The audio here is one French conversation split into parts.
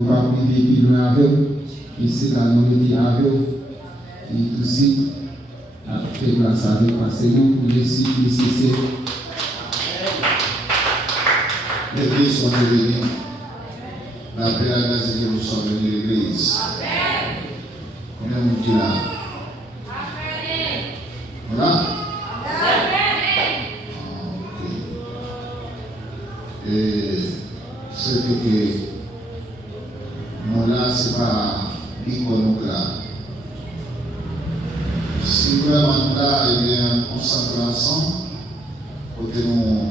On va priver plus loin avec eux, et c'est la nourriture avec eux, et tout de suite, à faire grâce avec parce que nous, pour laisser nécessaire. L'église sont venus. La paix à la vie, nous sommes venus l'église. Combien vous dites là? Voilà. Et ce que nous là, ce n'est pas l'iconoclast. Si vraiment là, eh bien, on s'entend ensemble, pour que nous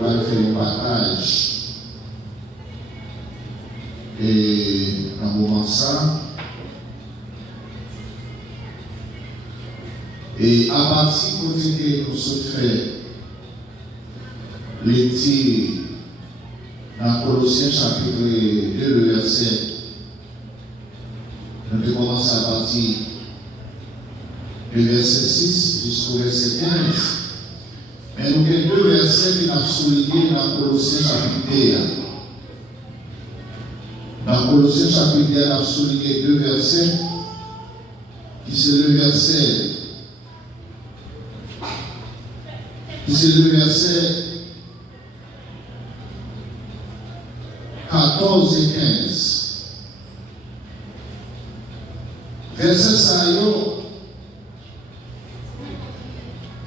allons faire un partage. Et dans le moment ça, et à partir de nous sommes fait l'étude dans Colossiens chapitre 2, le verset, nous devons commencer à partir du verset 6 jusqu'au verset 15. Mais nous avons deux versets qui nous soulignés dans Colossiens chapitre 2. Dans Colossiens chapitre 2, nous avons souligné deux versets, qui c'est le verset 14 et 15. Verset ça,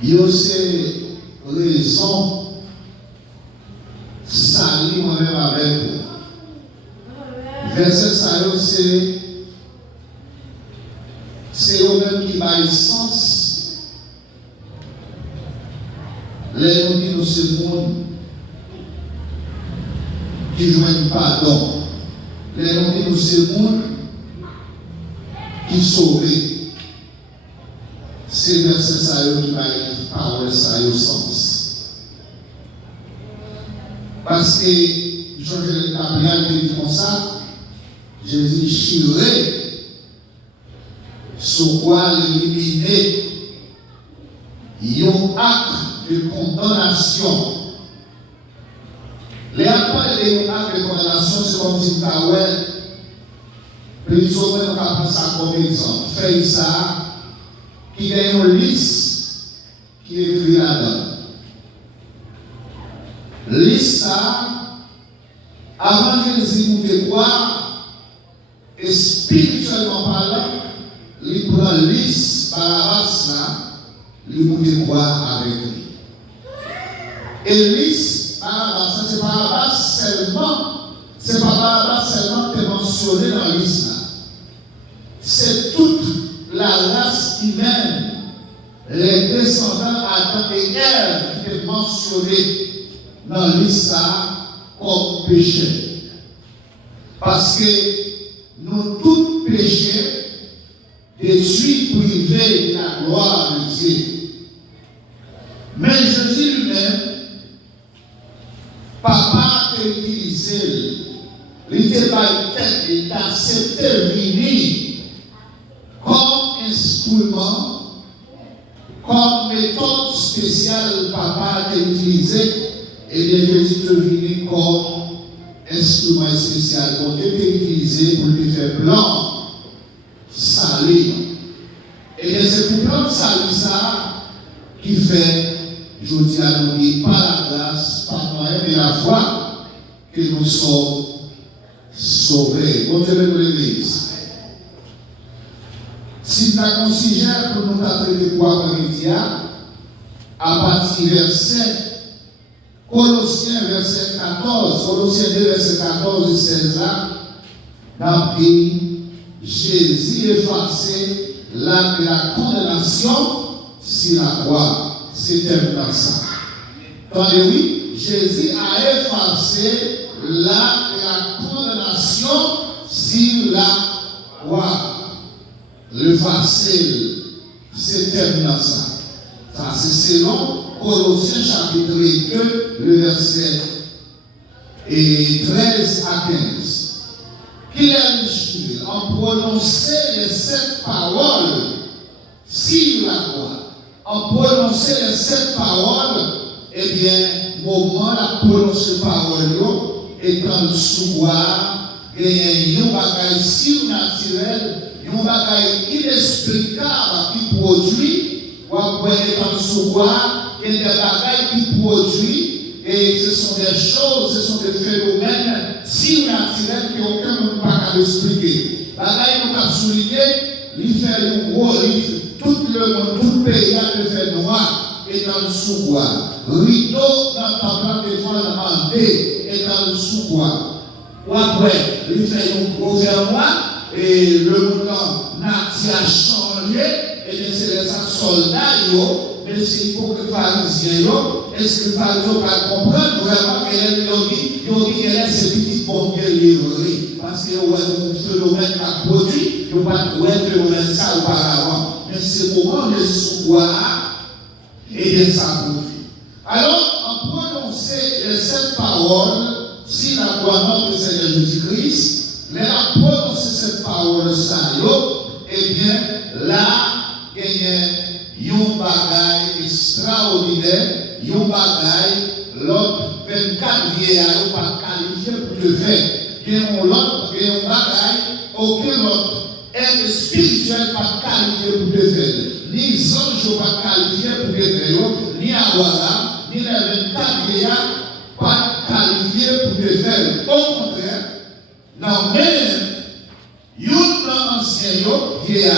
il y a aussi raison salir moi-même avec vous. Verset ça, c'est eux-mêmes qui baillent sens. Les nous disent ce monde qui joignent pardon. Les nous disent ce monde qui sauve. C'est verset ça qui baillent parole ça au sens. Parce que Jean-Jacques Gabriel dit comme ça. Jésus chiré sur quoi éliminer un acte de condamnation. Les actes de condamnation, c'est comme si prison, on prend ça comme exemple. Fait ça, qui a une liste qui est écrite là-dedans. Liste ça, avant Jésus nous fait croire. Et spirituellement parlant, il prend liste par la race là, il peut croire avec lui. Et liste par la race, c'est par la race seulement, c'est pas par la race seulement qui est mentionné dans la liste là. C'est toute la race humaine, les descendants Adam et Ève qui est mentionné dans la liste là comme péché. Parce que nous tous péchés, détruits, privés de la gloire de Dieu. Mais Jésus lui-même, papa a utilisé, il était pas tête, il a accepté venir comme instrument, comme méthode spéciale, papa a utilisé, et bien Jésus est venu comme instrument spécial pour être utilisé pour lui faire blanc, salir. Et c'est pour blanc salir ça qui fait, je dis à nous dire, par la grâce, par moyen de la foi, que nous sommes sauvés. Bon Dieu de l'Église. Si tu as considéré pour nous traiter quoi comme média, à partir du verset Colossiens verset 14, Colossiens 2 verset 14 et 16 là, dans Jésus effacé l'acte de la condamnation sur la croix. C'était dans ça. Attendez, oui, Jésus a effacé l'acte de la condamnation sur la croix. Le facile, c'était dans ça. Ça, c'est selon Colossiens chapitre 2, le verset 13 à 15. Qu'il a dit, en prononçant les 7 paroles sur la croix, en prononçant les 7 paroles, eh bien, moment la prononcer parole, étant le souvoir il y a un bagage surnaturel, un bagage inexplicable qui produit, ou après étant souvoir, il y a des bagages qui produit, et ce sont des choses, ce sont des phénomènes surnaturels qui aucun ne peut pas expliquer. Bagages nous avons souligné, il fait un gros livre, tout le monde, tout le pays a le fait noir, et dans le sous-bois. Rideau dans ta plante de fondement est dans le sous-bois. Ou après, il fait un gros fermoir, et le monde a changé, et c'est les soldats, mais c'est l'hypocrite pharisien, est-ce que les pharisiens peuvent comprendre vraiment qu'elle est ces petites pompiers livrées? Parce que le phénomène a produit, il n'y a pas de phénomène ça auparavant. Mais c'est le moment de sous-bois et de sa bouche. Alors, en prononcer les 7 paroles, si la voix notre Seigneur Jésus-Christ, mais en prononcer cette parole, ça, eh bien, là, il y a un bagage extraordinaire, un bagage, l'autre 24 vieillards, pas qualifié pour le faire. Il y a un bagage, aucun autre aide spirituel pas qualifié pour le faire. Ni les anges pas qualifiés pour le faire, ni Abraham, ni les 24 vieillards pas qualifiés pour le faire. Au contraire, non, même, un ancien vieillard,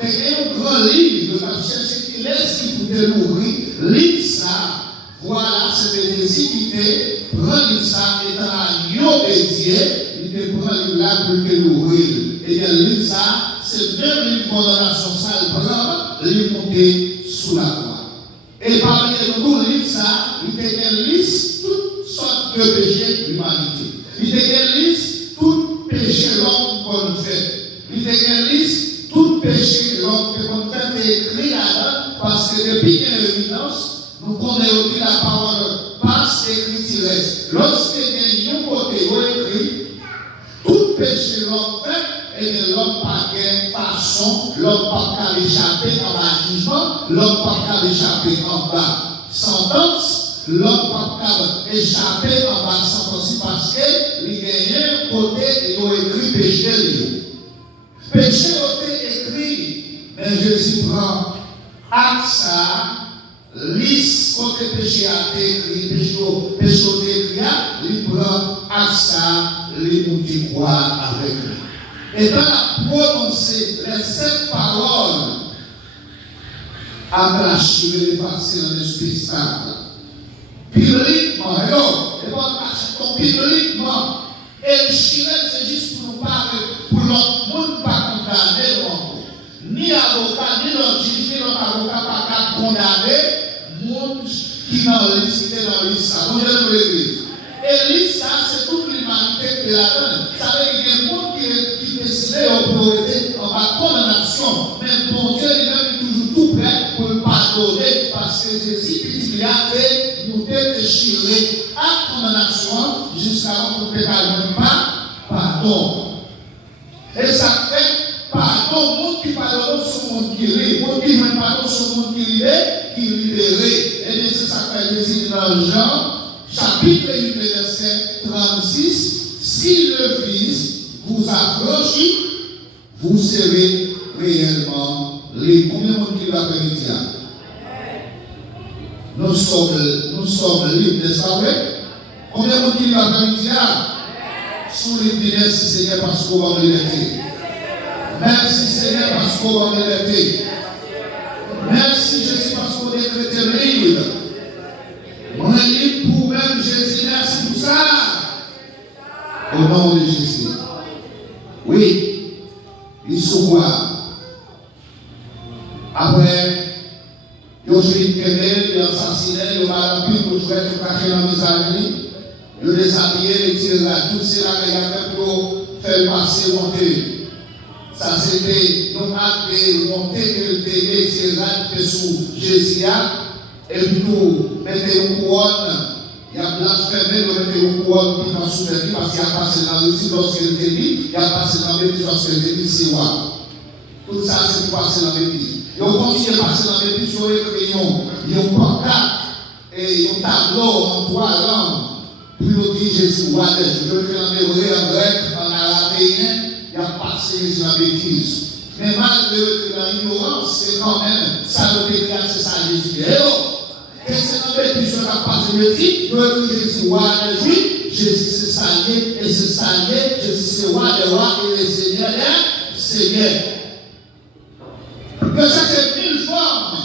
c'est un grand livre de la chercher qui laisse qui pouvait nourrir, lit ça, voilà, c'est une nécessité, prendre ça étant à obédier, il te prend là pour te nourrir. Et bien, lit ça, c'est même une condamnation sale, prendre, lui monter sous la croix. Et parmi les nous, lit ça, il te liste toutes sortes de péchés de l'humanité. Il te liste tout péché l'homme qu'on fait. Il te liste tout péché l'homme qu'on fait est écrit là-dedans, parce que depuis qu'il y a l'évidence, nous connaissons aussi la parole passe écrit reste. Lorsque il y a un côté écrit, tout péché l'homme fait, et bien l'homme pas de façon, l'homme pas qu'à échapper en bas jugement, l'homme pas qu'à échapper en bas sentence, l'homme pas qu'à échapper en bas sentence parce que il y a un côté et il écrit péché. Péché a été écrit, mais Jésus prend acte ça, liste côté péché a été écrit, péché a été écrit, il prend acte ça, il nous croire avec lui. Et dans la prononcer les 7 paroles, à lâcher les passer dans l'esprit stable. Publiquement, et pas publiquement, et le chirel c'est juste pour nous parler, pour l'autre monde pas condamner l'homme. Ni avocat, ni l'autre juge, ni l'autre avocat pas condamner, monde qui n'a pas cité dans l'Église. Donc, je veux l'église. Et l'Église, c'est toute l'humanité qui la donne. Ça veut dire qu'il y a un monde qui décide en priorité, en bas condamnation. Mais bon Dieu, il est toujours tout prêt pour le pardonner, parce que Jésus, il a été déchiré à condamnation jusqu'à ce qu'on ne peut pas pardon. Et ça fait pardon, monde qui pardonne sur le monde qui rit, monde qui veut pardon sur le monde qui est libéré. Et bien c'est ça que Jésus dans Jean, chapitre 8, verset 36, si le Fils vous affranchit, vous serez réellement les combien de monde qui va permettre. Nous sommes libres, n'est-ce pas vrai? Combien de monde qui va permettre? Sous les merci Seigneur parce qu'on va me liberté. Merci Seigneur parce qu'on va me liberté. Merci Jésus parce qu'on est chrétien libre. On est libre pour même Jésus, merci pour ça. Au nom de Jésus. Oui, il se voit. Après, il y a fait une querelle, il y a assassiné, il y a rempli pour faire tout cacher dans les amis. Il y a déshabillé, il tire là, tout cela qu'il a fait pour faire passer, monter. Ça c'était donc acte de monter que le télé, c'est là sous Jésus. Et puis tout, mettez une couronne. Il y a blasphémé, il mettez une couronne qui est sous le lit parce qu'il a passé dans le lit lorsqu'il était dit, il a passé dans le lit lorsqu'il était dit, c'est moi. Tout ça, c'est pour passer dans le lit. Et on continue à passer dans le lit sur les crayons. Il y a un pancarte et un tableau en 3 langues. Puis on dit Jésus, je veux que l'on en grec, en arabe. passer Jésus dans la bêtise. Mais malgré dans l'ignorance, c'est quand même ça le déclare, c'est ça Jésus. Et c'est dans la bêtise qu'on a passé Jésus, nous Jésus roi des Juifs, Jésus c'est salier, et c'est salier, Jésus c'est roi des rois et le Seigneur des seigneurs. Que chercher 1000 formes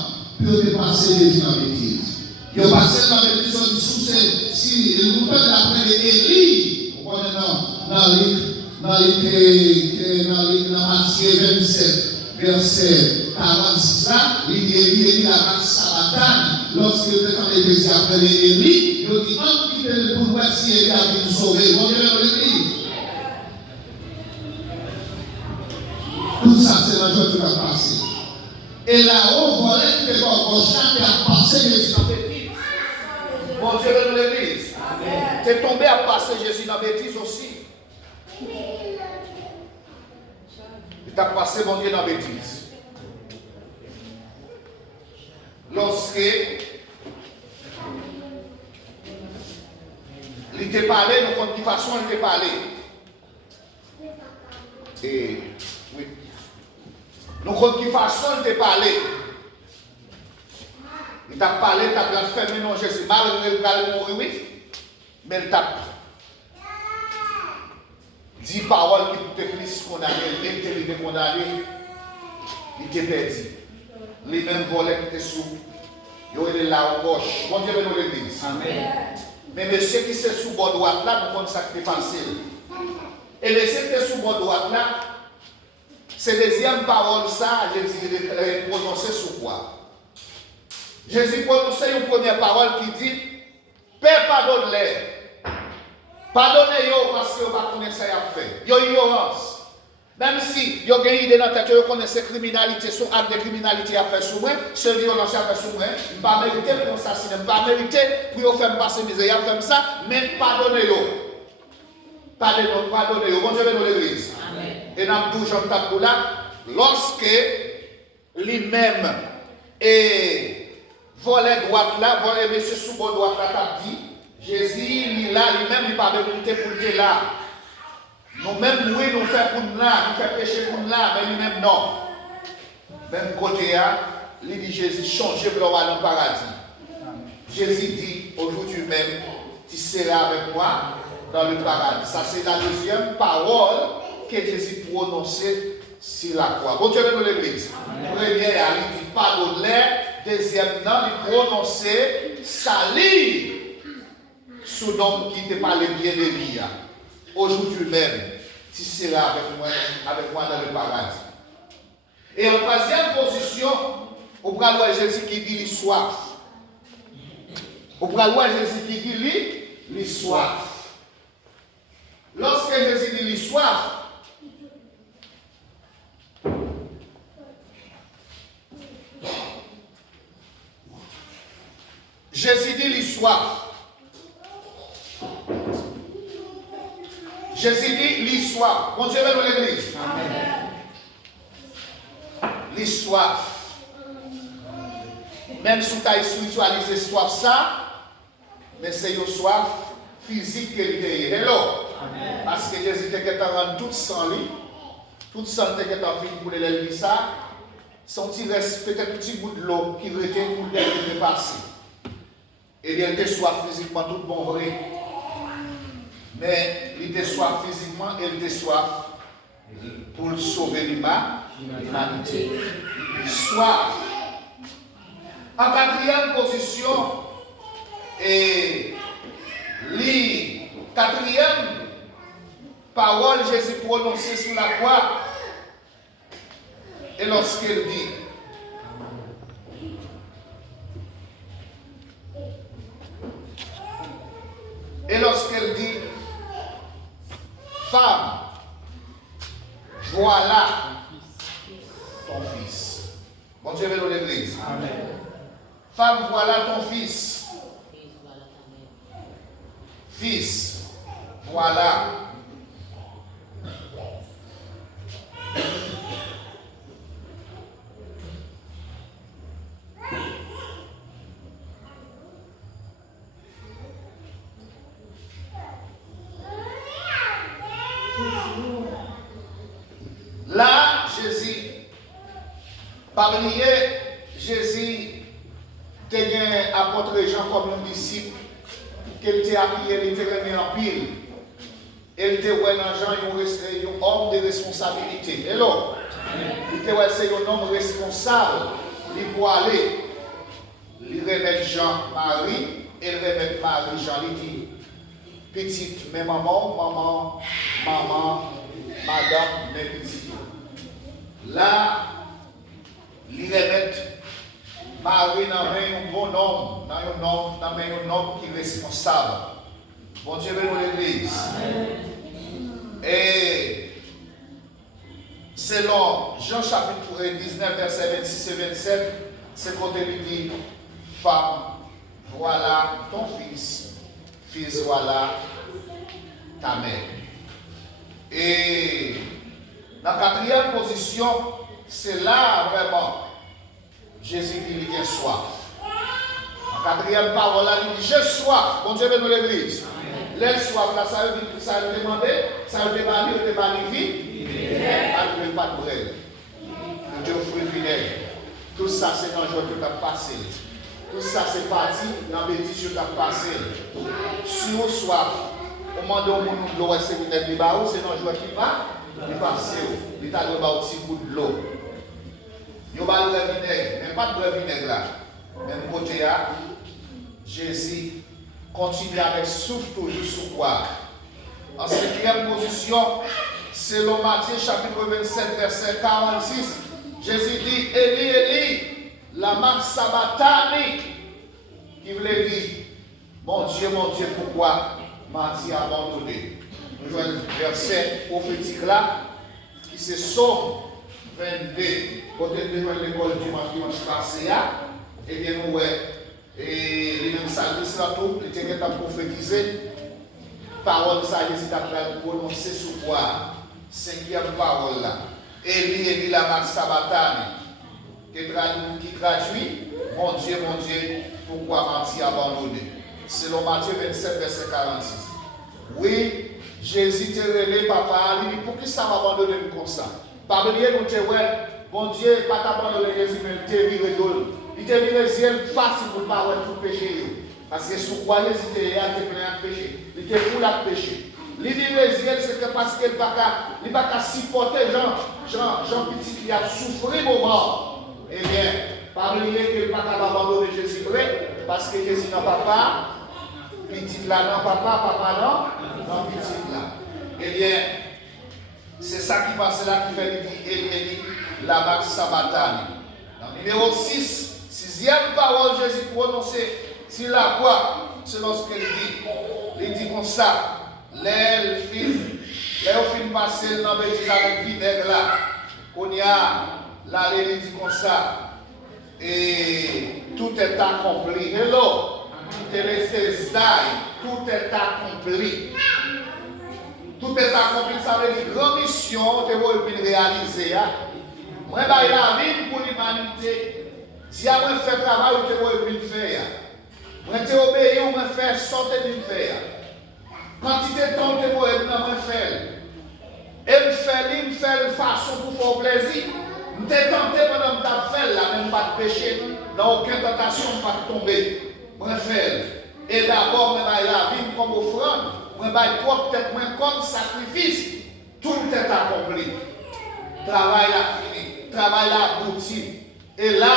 pour dépasser Jésus dans la bêtise. Il a passé dans la bêtise, on dit sous si le montant de la près d'Élie, on connaît dans Matthieu 27, verset 46 là, il dit Élie a raté sa bataille. Lorsque le temps de l'église après Élie, il dit on quitte le pouvoir si Élie a pu nous sauver. Bon Dieu dans l'église. Tout ça, c'est la joie qui va passer. Et là-haut, voilà que les Gauchan qui a passé Jésus dans la bêtise. Bon Dieu dans l'église. Tu es tombé à passer Jésus dans la bêtise aussi. Tu as passé mon Dieu dans la bêtise. Lorsque il t'a parlé, nous de quelle façon il t'a parlé. Et oui. Nous de quelle façon il t'a parlé. Il t'a parlé, il t'a blasphémé, non, Jésus. Malgré le gal mourir, oui. Mais il t'a 10 paroles qui étaient plus condamnées, il était condamné, il était perdu. Les mêmes volets qui étaient sous, il était là en gauche. Bon Dieu, nous l'église. Amen. Mais monsieur qui est sous bord droite là, nous comprenons ça qui est facile. Et monsieur qui est sous bord droite là, c'est la deuxième parole ça, Jésus prononcé sur quoi? Jésus prononçait une première parole qui dit, Père pardonne-les. Pardonnez-yo parce que vous ne connaissez pas ce fait. Vous avez ignorance. Même si vous avez une idée dans la tête, vous connaissez la criminalité, son acte de criminalité à faire sur moi, ce violence à faire sur moi, je ne pas mériter pour assassiner, je ne pas mériter pour faire passer misère, faire ça, mais pardonnez-yo. Pardonnez-yo. Bon Dieu dans l'église. Et dans le Jean Tabou là, lorsque lui-même et volet droite là, volet monsieur sous bord droite là, t'a dit, Jésus, il là, lui-même, il n'a pas vérité pour le là. Nous-mêmes, oui, nous faisons pour nous là, nous faisons péché pour nous là, mais lui-même, non. Même côté, il dit Jésus, changez pour aller dans le paradis. Jésus dit, aujourd'hui même, tu seras avec moi dans le paradis. Ça, c'est la deuxième parole que Jésus prononçait sur la croix. Bon Dieu, dans l'église. Première, il dit, pardonne-les. Deuxièmement, il prononçait, salut. Sous nom qui te parle bien de lui. Aujourd'hui même, tu seras avec moi dans le paradis. Et en troisième position, on prend voir Jésus qui dit soif. On prend voir Jésus qui dit soif. Lorsque Jésus dit soif, Jésus dit soif. Jésus dit l'histoire. Bon Dieu dans l'église. L'histoire. Même si tu as spiritualisé soif ça, mais c'est une soif physique que il est. Hello. Parce que Jésus était rendu tout sans lui. Tout sans était en vie pour les ça. Son petit reste peut-être un petit bout de l'eau qui était pour le passer. Et bien, il était soif physiquement, tout bon vrai. Mais il était soif physiquement et il était soif pour sauver l'humanité. Soif. En quatrième position, et la quatrième parole Jésus prononcée sur la croix, et lorsqu'il dit, femme, voilà ton fils. Bon Dieu, dans l'église. Amen. Femme, voilà ton fils. Fils, voilà. Là, Jésus, pas oublier, Jésus était un apôtre Jean comme un disciple, qu'il était appuyé, il était remis en pile. Il était dans Jean, un homme de responsabilité. Et là, il était un homme responsable. Il pour aller, il remet Jean-Marie, il remet Marie-Jean, il dit, petite, mais maman, madame, mais petite. Là, il remet Marie dans un bon homme, dans un homme qui est responsable. Bon Dieu bénisse l'église. Et selon Jean chapitre 19, verset 26 et 27, c'est quand il dit, femme, voilà ton fils, fils, voilà ta mère. Et dans la quatrième position, c'est là vraiment Jésus dit qu'il a soif. La quatrième parole, il dit j'ai soif. Bon Dieu bénisse l'église. L'aile soif, là, ça veut demander, ça veut demander vie. Pas de brève. Dieu fruit vinaigre. Tout ça, c'est dans le jour que tu as passé. Tout ça, c'est parti dans le bêtise que tu as passé. Si vous soif, au moment où vous avez ce vinaigre, c'est dans le jour qui va passer. Il t'a donné un petit bout de l'eau. Il y a pas de vinaigre, mais pas de vinaigre là. Même côté là, Jésus continue avec souffle toujours sous quoi. En cinquième position, selon Matthieu chapitre 27, verset 46, Jésus dit, Élie, Élie, lama sabachthani, qui voulait dire, mon Dieu, pourquoi m'as-tu abandonné? Nous jouons un verset prophétique là, qui se Somme 22, côté de l'école dimanche passé, et bien nous, et les mêmes services là, tout, les ténèbres ont prophétisé, parole ça, Jésus a prononcé sous quoi? Cinquième parole là. Élie, lama sabachthani, qui traduit, mon Dieu, pourquoi m'as-tu abandonné? Selon Matthieu 27, verset 46. Oui, Jésus te relève, papa, il dit, pour qui ça m'a abandonné comme ça? Pas oublier, nous te ouais, bon Dieu, pas t'abandonner Jésus, mais il te viré d'eau. Il te viré ciel facile pour pas pour pécher. Parce que sous quoi Jésus te plein de péché. Il te fout la péché. L'idée de ciel, c'est que parce qu'il ne va pas supporter Jean Petit qui a souffert au mort. Eh bien, pas oublier qu'il ne va pas abandonner Jésus vrai, parce que Jésus n'a pas petit là, non, papa, non, petit là. Eh bien, c'est ça qui passe là qui fait Élie, lama sabachthani. Numéro 6, sixième parole, Jésus prononcée sur la croix, c'est lorsqu'il dit. Il dit comme ça, l'aile film passé dans le bêtise avec vinaigre là. On y a, là, il dit comme ça. Et tout est accompli. Hello. Tout est accompli. Tout est accompli, ça veut dire grande mission, tu vas réaliser. Moi, je vais la vie pour l'humanité. Si je fais le travail, tu vas faire. Moi, je vais obéir, je vais faire sortir de faire. Quantité de temps, tu vas faire. Et me faire de façon pour faire plaisir. Je suis tenté pendant que je fais là, même pas de péché. Dans aucune tentation, pas de tomber. Je faire. Et d'abord, je vais la vie comme offrande. Je vais peut-être comme sacrifice. Tout est accompli. Travail a fini. Travail a abouti. Et là,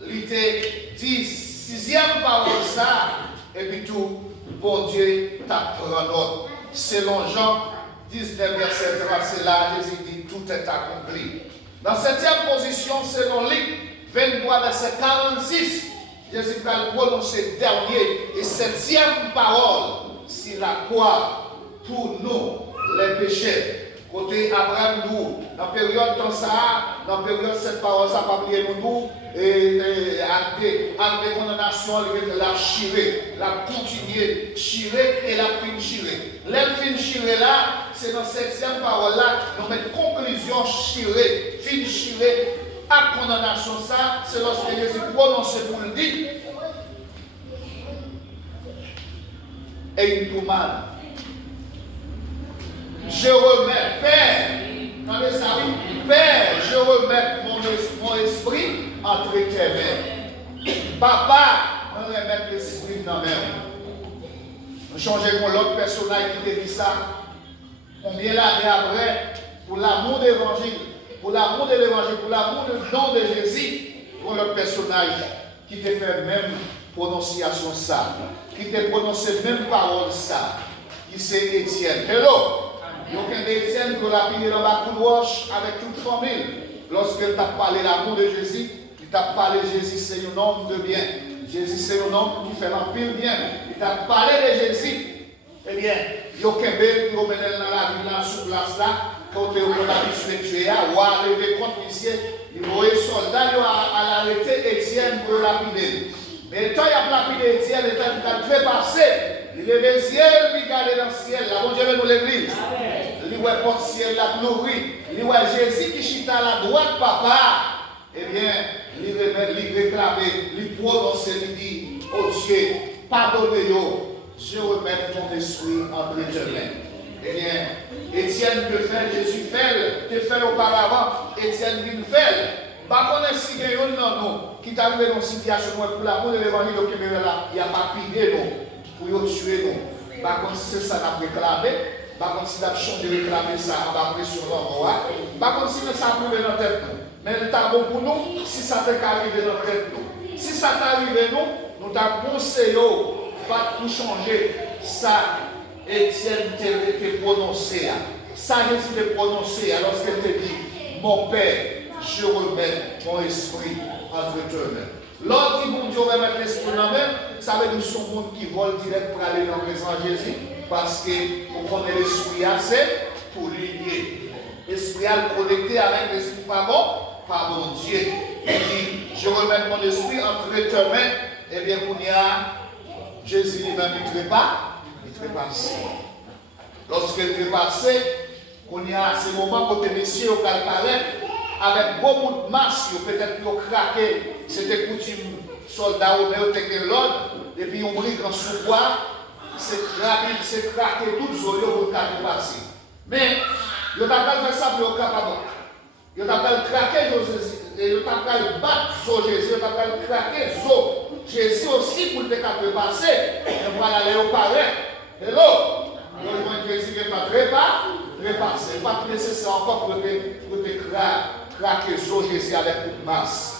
il était dit, sixième parole ça. Et puis tout, bon Dieu, t'apprend l'autre. Selon Jean 19, verset 3, c'est là, Jésus dit, tout est accompli. Dans septième position, selon Luc 23, verset 46, Jésus va prononcer dernier et septième parole sur la croix pour nous, les péchés. Côté Abraham, nous, dans la période comme ça, dans la période cette parole, ça va oublier nous, et avec condamnation, la chirée, la continuer, chirée et la fin chirée. La fin chirée là, c'est dans cette septième parole là, nous mettons conclusion chirée, fin chirée. À condamnation, ça, c'est lorsque Jésus prononce pour le dire. Et une commande. Je remets, Père, dans les services remettre mon esprit entre tes mains. Papa, je remettre l'esprit dans mes mains. Je changeais mon l'autre personnage qui te dit ça. Combien d'années après, pour l'amour de l'évangile, pour l'amour de l'évangile, pour l'amour du nom de Jésus, pour l'autre personnage qui te fait même prononciation ça, qui te prononce même parole ça, qui c'est Étienne. Hello! Il y a aucun Étienne que l'a pris dans ma couloche avec toute famille. Lorsqu'il t'a parlé de l'amour de Jésus, il t'a parlé de Jésus, c'est un homme de bien. Jésus, c'est un homme qui fait l'empire bien. Il t'a parlé de Jésus. Eh bien, il y a aucun bébé qui va mener dans la vie, là, sous place là, quand tu es tué, ou à lever contre ici, il va y soldat à l'arrêter Étienne pour lapider. Mais quand il y a lapidé Étienne, le temps qu'il a trépassé, il levait le ciel, il regardait dans le ciel. Là, bon Dieu, nous l'église. Il voit le porte-ciel là, l'ouvrir. Il voit Jésus qui chita à la droite, papa. Eh bien, il remet, il réclame, il prononce, il dit, oh Dieu, pardonnez-moi, je remets ton esprit entre tes mains. Eh bien, Étienne te fait, Jésus fait, te fait auparavant, Étienne vient faire. Par contre, si il y a un non qui est arrivé dans une situation pour l'amour de l'évangile, il n'y a pas pidé nous, pour tuer nous. Par contre, c'est ça qu'on a réclamé. Par contre, si on a changé de réclamer ça, on va pression l'homme. Par contre, si ça arrive dans la tête, mais le bon pour nous, si ça t'est arrivé dans la tête, si ça t'est arrivé, nous t'avons conseillé pas pour changer ça. Étienne t'a prononcé. Ça, Jésus t'a prononcé lorsqu'elle te dit, mon Père, je remets mon esprit entre tes mains. L'autre dit, bon Dieu, remettre l'esprit dans main, ça veut dire son monde qui vole direct pour aller dans le présent Jésus, parce que pour qu'on ait l'esprit assez, pour lier. L'esprit à le connecter avec l'esprit par mon Dieu. Il dit, je remets mon esprit entre tes mains, et bien, qu'on y a, Jésus lui-même, il trépasse. Lorsqu'il trépasse, qu'on y a ces moments où les messieurs ont apparaît avec beaucoup de masse, peut-être qu'ils ont craqué, c'était coutume, soldats ou bien l'ordre, et puis on brille en sous-bois, c'est rapide, c'est craqué, tout le zolio pour le cas de passer. Mais, ils ont fait ça pour le capable. Ils ont craqué Jésus, ils ont battre Jésus, ils ont craqué Jésus aussi pour le cas de passer, et voilà, les au paraît. Hello! Le Jésus qui n'est pas trépassé, pas nécessaire encore pour te craquer Jésus avec toute masse.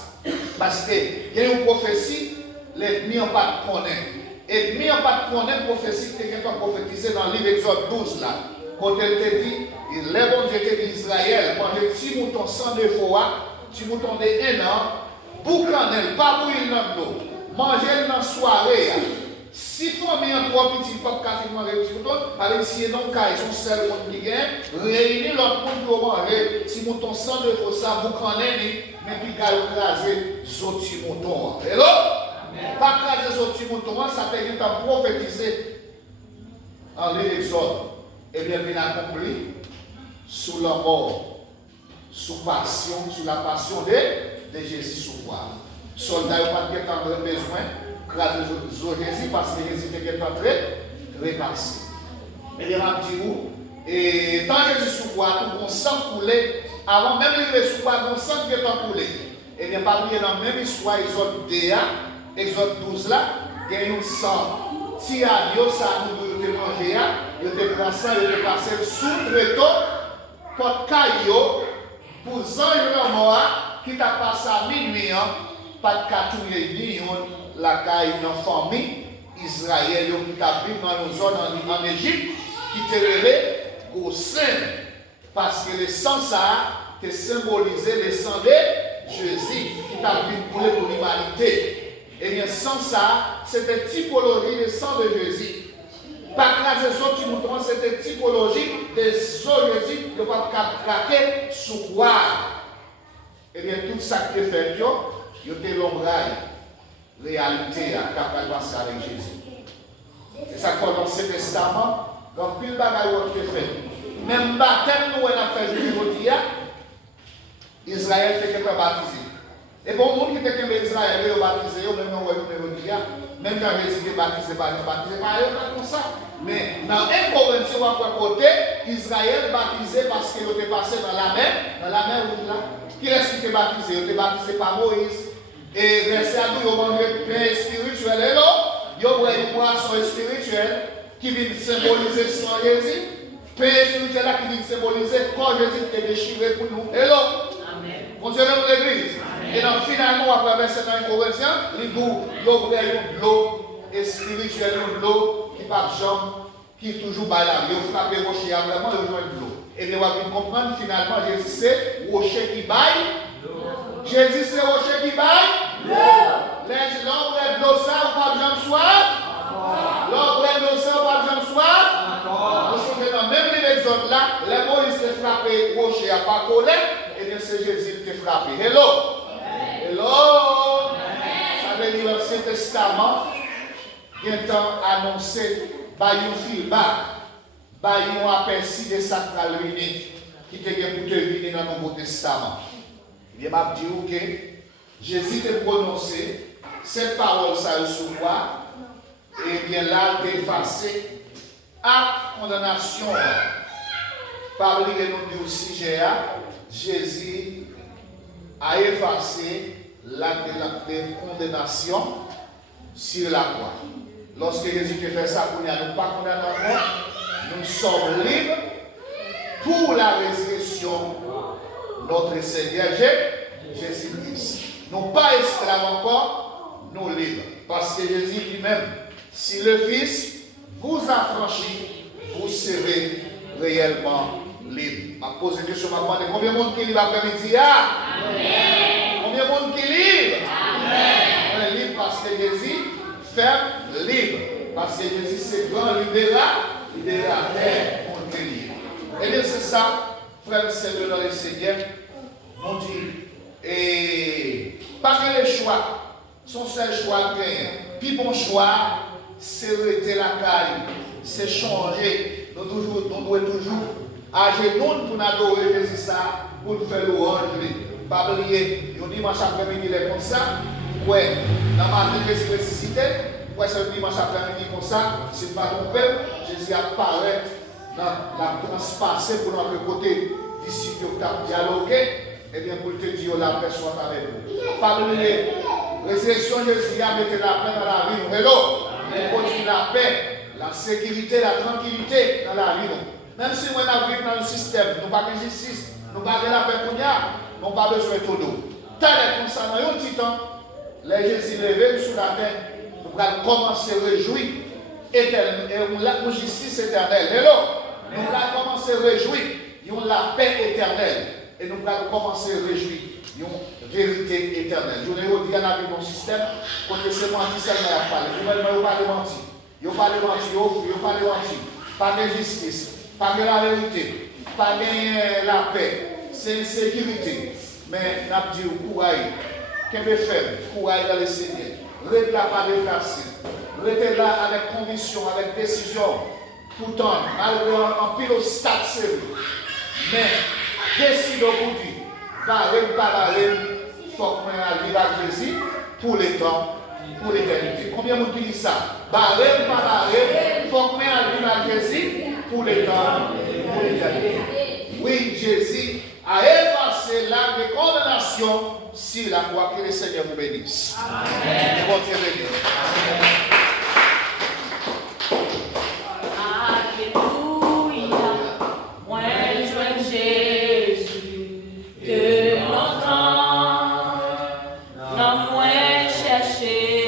Parce qu'il y a une prophétie, l'ennemi n'a pas de connaître. L'ennemi n'a pas de connaître prophétie qui est prophétisée dans le livre Exode 12 là. Quand elle te dit, les bons Dieu te dit Israël, quand je dis mouton sans de fois, tu mouton de 1 an, boucanel, pas bouillir dans l'eau, manger dans la soirée. Si famille en 3 petits pop café manger petit mouton, avec si non cas ils sont seuls monde qui gagne, réunir l'autre monde pour manger, si mouton sans de fois ça boucanel, mais puis écraser petit mouton. Hello? Pas écraser petit mouton, ça fait qu'il t'a prophétisé en l'Exode. Et bien, il a accompli sous la mort, sous la passion de Jésus sous quoi. Soldats n'ont pas de besoin grâce à Jésus parce que Jésus était en train de repasser. Et il a dit où? Et tant Jésus sous quoi, tout bon sang coulé, avant même de sous quoi, bon sang qui est en coulé. Et bien, pas oublier dans la même histoire, Exode 12 là, il y a un sang. Si à Dieu, ça nous de manger, il te prend ça, il te passe sous tréteau, pour caillot, pour Zange mort, qui t'a passé à minuit, pas de catouille ni la caille dans la famille Israël, qui t'a vécu dans nos zones en Égypte, qui te relève au sein, parce que le sang ça, te symbolisé le sang de Jésus, qui t'a vécu pour l'humanité. Et bien, sans ça, c'était typologie du sang de Jésus. Pas craser les autres moutons, c'était typologie des os de Jésus, de ne pas craquer sous quoi. Et bien, tout ça qui est fait, il y a l'ombrage, réalité, capable de passer avec Jésus. Et ça fait dans l'Ancien Testament, dans pile de bagages qui est fait. Même baptême, nous, on a fait aujourd'hui, Israël était baptisé. Et bon, le monde qui était Israël, ils ont baptisé, même quand Jésus est baptisé, pas comme ça. Mais dans 1 Corinthiens, à côté, Israël baptisé parce qu'il était passé dans la mer rouge là. Qui est-ce qui t'est baptisé? Il t'est baptisé par Moïse. Et verset à nous, il y a un pain spirituel. Et là, il y a une boisson spirituelle qui vient symboliser sang Jésus. Pain spirituel là qui vient symboliser quand Jésus t'est déchiré pour nous. Et là, continuez pour l'église. Et donc finalement, après verset dans les Corinthiens, il y a de l'eau spirituelle, de l'eau qui pas de jambes, qui est toujours par là. Il faut frapper rocher, vraiment, il y a de l'eau. Et nous allons comprendre finalement, Jésus c'est rocher qui baille. Jésus c'est rocher qui baille. L'homme de l'eau ça, ou pas de jambes soif. L'homme de l'eau ça, ou pas de jambes soif. Même les exemples là, les Moïse s'est frappé rocher à pas collé, et bien c'est Jésus qui est frappé. Hello. Hello. Ça veut dire l'Ancien Testament, il y a un temps annoncé, par un feedback, par un aperçu de sacral unique qui te vient pour te venir dans le Nouveau Testament. Il m'a dit que Jésus a prononcé cette parole ça sur quoi, et bien là, il est effacé à condamnation. Par les noms du sujet, Jésus a effacé l'acte de condamnation sur la croix. Lorsque Jésus fait ça, nous ne sommes pas condamnés encore, nous sommes libres pour la résurrection de notre Seigneur Jésus-Christ. Nous ne sommes pas esclaves encore, nous libres. Parce que Jésus lui-même, si le Fils vous affranchit, vous serez réellement libre. Je pose une question, je me demande combien de monde qui est libre après-midi? Combien de monde qui est libre? On est libre parce que Jésus fait libre. Parce que Jésus c'est grand libérateur contre libre. Et bien c'est ça, frères et sœurs dans le Seigneur, on dit, et pas que les choix, son seul choix gagne. Puis bon choix, c'est rester la caille, c'est changer. Nous devons toujours agir pour nous adorer Jésus ça, pour nous faire louange. Pas oublier, on dimanche après-midi, il est comme ça. Ouais, dans ma vie, Jésus ressuscité. Ouais, c'est le dimanche après-midi comme ça. C'est pas ton peuple. Jésus apparaît dans la transpasser pour notre côté d'ici que tu as dialogué. Et bien, pour te dire, la paix soit avec vous. Pas oublier, résurrection Jésus a mis la paix dans la vie. Hello! On continue la paix, la sécurité, la tranquillité dans la vie. Même si on a vécu dans le système, nous n'avons pas de justice, nous n'avons pas de la paix pour nous, nous n'avons pas besoin de tout d'eau. Tel est comme ça, dans un petit temps, les Jésus levés sur la terre, nous allons commencer à réjouir la justice éternelle. Hello! Nous allons commencer à réjouir la paix éternelle. Et nous allons commencer à réjouir une vérité éternelle. Je ne dis pas dans mon système, quand c'est menti seulement à parler. Je ne veux pas de mentir. Il n'y a pas de mentir, il n'y a pas de mentir. Pas de justice, pas de la vérité, pas de la paix. C'est une sécurité. Mais nous avons dit courage. Qu'est-ce que faire? Courage dans le Seigneur. Restez là pas déplacé. Restez là avec conviction, avec décision. Pourtant, malgré un pilote stade sérieux. Mais, décide aujourd'hui. Barème par barème, il faut qu'on ait un village Jésus pour les temps, pour l'éternité. Combien de monde dit ça? Barème par barème, il faut qu'on ait un village Jésus pour les temps, pour l'éternité. Oui, Jésus a effacé l'acte de condamnation sur la croix. Que le Seigneur vous bénisse. Amen. Bon Dieu bénisse. Que longtemps, non moins chercher.